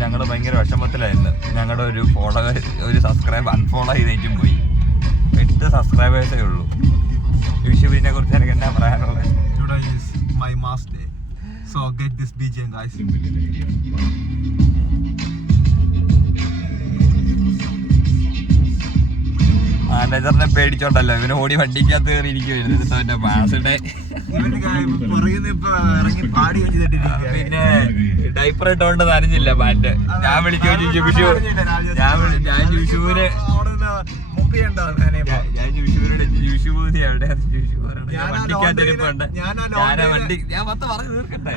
ഞങ്ങൾ ഭയങ്കര വിഷമത്തിലായിരുന്നു. ഞങ്ങളുടെ ഒരു ഫോളോ ഒരു സബ്സ്ക്രൈബ് അൺഫോളോ ചെയ്തേക്കും പോയി. എട്ട് സബ്സ്ക്രൈബേഴ്സേ ഉള്ളൂ. യൂഷ്യൂബിനെ കുറിച്ച് എനിക്ക് എന്നാ പറയാനുള്ളത്? My mass day. So get this BGM guys. മാനേജറിനെ പേടിച്ചോണ്ടല്ലോ. ഇവന് ഓടി വണ്ടിക്കകത്ത് കയറി പിന്നെ ഡൈപ്പർ ഇട്ടോണ്ട് നനഞ്ഞില്ല പാന്റ്. ഞാൻ വിളിച്ചു ചോദിച്ചു ഞാൻ ഞാൻ ജുഷുവിനെ ഞാൻ- ജുഷുവിനോട് ഞാൻ പറഞ്ഞു തീർക്കട്ടെ.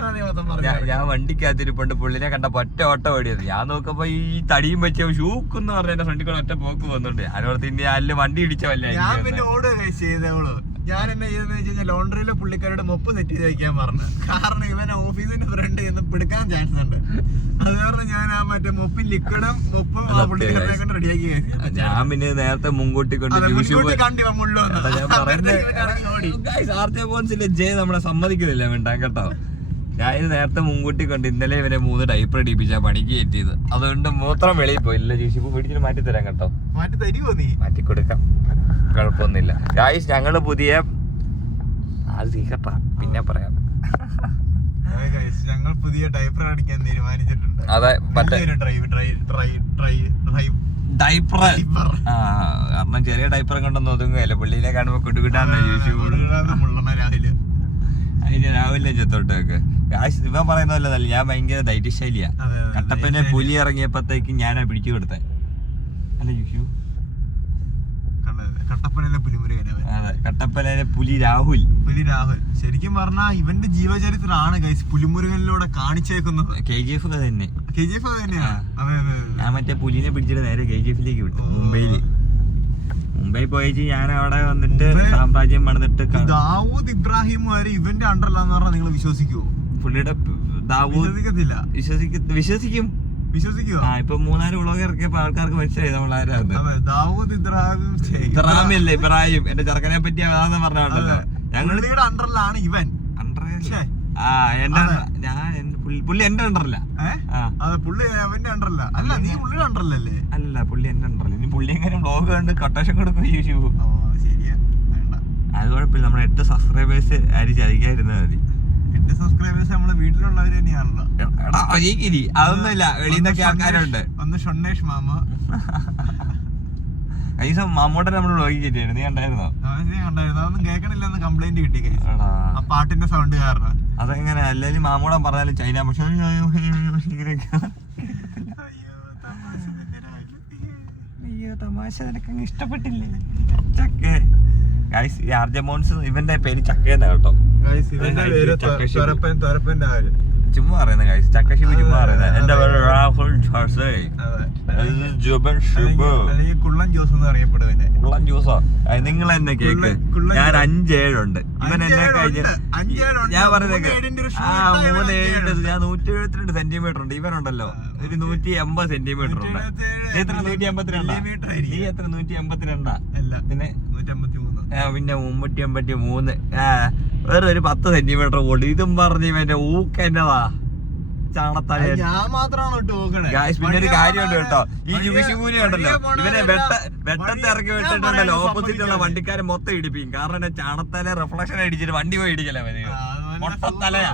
ഞാൻ- വണ്ടിക്കകത്തിരിപ്പുണ്ട് പുള്ളിനെ കണ്ട ഒറ്റ ഓട്ട ഓടിയത്. ഞാൻ നോക്കുമ്പോ ഈ തടിയും വെച്ച ഷൂക്കെന്ന് പറഞ്ഞ എന്റെ ഫ്രണ്ടിൽ കൂടെ ഒറ്റ പോക്ക് വന്നുണ്ട് അതിനോടത്ത് ഇനി അല്ലെ വണ്ടി ഇടിച്ചവല്ലേ ഞാൻ പിന്നെ ഓടുകയാണ് ചെയ്തവൾ ഞാൻ എന്നെ ചെയ്തെന്ന് വെച്ച് കഴിഞ്ഞാൽ ലോണ്ടറിയിലെ പുള്ളിക്കാരുടെ മൊപ്പ് നെറ്റ് ചെയ്ത് വെക്കാൻ പറഞ്ഞു. കാരണം ഇവനെ ഓഫീസിന്റെ ഫ്രണ്ട് ഇന്ന് പിടുക്കാൻ ചാൻസ് ഉണ്ട്. അത് കാരണം ഞാൻ ആ മറ്റേ മൊപ്പിൽ ലിക്വിഡും മൊപ്പും ആ പുള്ളിക്കാരനെ കൊണ്ട് റെഡിയാക്കി ഞാൻ പിന്നെ നേരത്തെ മുൻകൂട്ടി കൊണ്ട്. അതെ, ജൂഷ് മുൻകൂട്ടി കണ്ടി മുള്ളു ഞാൻ പറയുന്നത് അന്നേരത്തേക്ക് ഇവൻ ഇറങ്ങി ഓടി. Guys, ജെ നമ്മളെ സമ്മതിക്കുന്നില്ല വേണ്ട കേട്ടോ. ഞാൻ ഇത് നേരത്തെ മുൻകൂട്ടി കണ്ട് ഇന്നലെ ഇവനെ മൂന്ന് ഡൈപ്പർ അടിപ്പിച്ചാ പണിക്ക് കയറ്റിയത്. അതുകൊണ്ട് മൂത്രം വെളിയിൽ പോയി. ഇല്ല ഇപ്പൊ വീട്ടിൽ മാറ്റി തരാം കേട്ടോ. മാറ്റി തരുമോ നീ? മാറ്റി കൊടുക്കാം. കുഴപ്പമൊന്നുമില്ല. ഗായ്സ് ഞങ്ങൾ പുതിയ അത് പിന്നെ പറയാം. ഞങ്ങൾ പുതിയ ഡൈപ്പർ അടിക്കാൻ തീരുമാനിച്ചിട്ടുണ്ട്. അതെ ഡൈപ്പർ കാരണം ചെറിയ ഡൈപ്പർ കൊണ്ടൊന്നും ഒതുങ്ങുകയല്ല. പുള്ളിനെ കാണുമ്പോ കൊടുക്കിട്ടാന്ന് ചോദിച്ചു അതിന് രാവിലെ ചെത്തോട്ടൊക്കെ ഇവൻ പറയുന്നതല്ല നല്ല ഞാൻ ഭയങ്കര ധൈര്യശൈലിയാ കട്ടപ്പനെ പുലി ഇറങ്ങിയപ്പോഴത്തേക്ക് ഞാനാ പിടിച്ചു കൊടുത്തേ. അല്ല കണ്ടത് കട്ടപ്പനയിലെ പുലി രാഹുൽ. പുലി രാഹുൽ. ശരിക്കും പറഞ്ഞാൽ ഇവന്റെ ജീവചരിത്രമാണ് ഗൈസ് പുലിമുരുകനിലൂടെ കാണിച്ചേക്കുന്നത്. കെ ജി എഫ് തന്നെ. കെ ജി എഫ് തന്നെയാണ്. ഞാൻ മറ്റേ പുലിനെ പിടിച്ചിട്ട് നേരെ കെ ജി എഫിലേക്ക് വിട്ടു ഓ. മുംബൈ പോയിട്ട് ഞാൻ അവിടെ വന്നിട്ട് സാമ്രാജ്യം പണിതിട്ട് ദാവൂദ് ഇബ്രാഹിം വരെ ഇവന്റെ അണ്ടറിലാന്ന് പറഞ്ഞാൽ നിങ്ങൾ വിശ്വസിക്കുവോ? പുള്ളിയുടെ ദാവൂദ് വിശ്വസിക്കത്തില്ല. വിശ്വസിക്ക വിശ്വസിക്കും. വിശ്വസിക്കുവോ? ആ ഇപ്പൊ മൂന്നാൽ വ്ളോഗ് ഇറക്കിയപ്പോ ആൾക്കാർക്ക് മനസ്സിലായി നമ്മളാരാന്ന് അതെ ദാവൂദ് ഇബ്രാഹിം ഛെ, ഇബ്രാഹിം അല്ലേ? ഇബ്രാഹിം. എന്റെ ചെറുക്കനെ പറ്റി അതാന്ന് പറഞ്ഞോണ്ടല്ലോ അതെ. ഞങ്ങൾ പുള്ളിയുടെ അണ്ടറിലാണ് ഇവൻ. ഛേ. ആ എന്റെ ഞാൻ പുള്ളി- എന്റെ അണ്ടറല്ല അതെ പുള്ളി അവന്റെ അണ്ടറല്ല അല്ല നീ പുള്ളിയുടെ അണ്ടറല്ലേ അല്ലല്ല പുള്ളി എന്റെ അണ്ടറല്ല ഇനി പുള്ളി എങ്ങനെ ബ്ലോഗ് കണ്ട് കൊട്ടേഷൻ കൊടുക്കും യൂട്യൂബ് അത് കുഴപ്പമില്ല. നമ്മുടെ എട്ട് സബ്സ്ക്രൈബേഴ്സ് ആര് ചതിക്കാതിരുന്നാൽ മതി. എന്റെ സബ്സ്ക്രൈബേഴ്സ് നമ്മളെ വീട്ടിലുള്ളവർ തന്നെയാണല്ലോ. എടാ ഒരിക്കലി അതൊന്നുമില്ല വെളിയിൽ നിന്നൊക്കെ ഒന്ന് ആൾക്കാരുണ്ട്. ഷൊണ്ണേഷ്- ഒന്ന് ഷൊണ്ണേഷ് മാമ. കയറ്റിയായിരുന്നു. നീ കണ്ടായിരുന്നോ? ഞാൻ കണ്ടായിരുന്നു. അതൊന്നും കേൾക്കണില്ലെന്ന് കംപ്ലൈന്റ് കിട്ടി. ആ പാട്ടിന്റെ സൗണ്ട് കാരണം. അതെങ്ങനെ? അല്ലെങ്കിൽ മാമൂടൻ പറഞ്ഞാലും ചൈന പക്ഷേ അയ്യോ തമാശ നിനക്കങ്ങ് ഇഷ്ടപ്പെട്ടില്ലേ? ചക്ക. ഗൈസ് ഈ ആർജ മോൻസ് ഇവന്റെ പേര് ചക്ക എന്നാ കേട്ടോ ഇവന്റെ പേര്. തൊരപ്പൻ തൊരപ്പന്റെ ആര്? ചുമ്മാ പറയുന്ന ഗൈസ് ചക്കശിബ് ചുമ്മാ എന്റെ. പേര് രാഹുൽ ഛാസേ ജുബൻ ഷിബു കുള്ളൻ ജ്യൂസ് എന്ന് അറിയപ്പെടുന്നത് കുള്ളൻ ജ്യൂസോ നിങ്ങൾ എന്നെ കേക്ക്. ഞാൻ. അഞ്ചേഴുണ്ട്. ഇവൻ എന്നെ കഴിഞ്ഞ. ഞാൻ പറഞ്ഞേക്ക് ആ മൂന്ന് ഞാൻ നൂറ്റി എഴുപത്തിരണ്ട് സെന്റിമീറ്റർ ഉണ്ട് ഇവനുണ്ടല്ലോ. ഒരു നൂറ്റി എൺപത് സെന്റിമീറ്റർ ഉണ്ട് നീ എത്ര? നൂറ്റി എൺപത്തിരണ്ടാ നീ എത്ര? നൂറ്റി എൺപത്തിരണ്ടാ അല്ല. പിന്നെ ആ, പിന്നെ മുമ്പത്തി എൺപത്തി മൂന്ന് വേറെ ഒരു പത്ത് സെന്റിമീറ്റർ കൂടി ഇതും പറഞ്ഞ് ഇവന്റെ ഊക്കെന്നതാ ചാണത്തല പിന്നെ ഒരു കാര്യമുണ്ട് കേട്ടോ. ഈ ജുബിശുപൂരി ഉണ്ടല്ലോ. ഇവനെ വെട്ട വെട്ടത്തെ ഇറക്കി വിട്ടിട്ടുണ്ടല്ലോ. ഓപ്പോസിറ്റ് ഉള്ള വണ്ടിക്കാരൻ വണ്ടിക്കാരെ മൊത്തം ഇടിപ്പിക്കും. കാരണം എന്നെ ചാണത്തല റിഫ്ലക്ഷൻ അടിച്ചിട്ട് വണ്ടി പോയി ഇടിക്കല മൊട്ടത്തലയാ.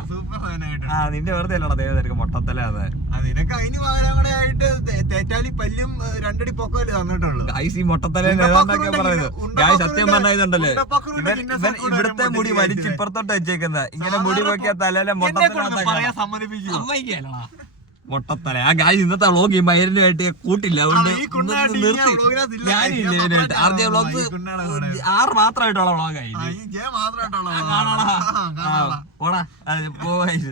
ആ നിന്റെ വെറുതെ അല്ലടാ ദൈവം നിനക്ക് മൊട്ടത്തല അതെ. നിനക്ക് അതിന് പകരം കൂടെ ആയിട്ട് തേറ്റാലി പല്ലും രണ്ടടി പൊക്കമല്ലേ തന്നിട്ടുള്ളൂ. ഗായ്സ് ഈ മൊട്ടത്തല ഉണ്ടപ്പക്കുറുണ്ട് സത്യം പറഞ്ഞ ഇതുണ്ടല്ലേ? ഉണ്ടപ്പക്കുറുണ്ട് ഇവൻ പിന്നെ ഇവൻ സക്കോട് ഇവിടുത്തെ മുടി വലിച്ചിപ്പുറത്തോട്ട് വലിച്ച് ഇപ്പുറത്തോട്ട് വെച്ചേക്കുന്ന. ഇങ്ങനെ മുടി പൊക്കിയ തലേലെ തലയിലെ മൊട്ടത്തല സമ്മതിപ്പിക്കൂ. മൊട്ടത്തല. ആ ഗായ് ഇന്നത്തെ വ്ളോഗ് ഈ മയറിനുമായിട്ട് കൂട്ടില്ല. അതുകൊണ്ട് നിർത്തി. ഞാനില്ല ഞാൻ ഇതിനായിട്ട് ആർ ജെ ആ, വ്ളോഗ്സ് ഈ കുണ്ണാണ് അവിടെ. ആറ് മാത്രമായിട്ടുള്ള വ്ളോഗായി ഓടാ ഈ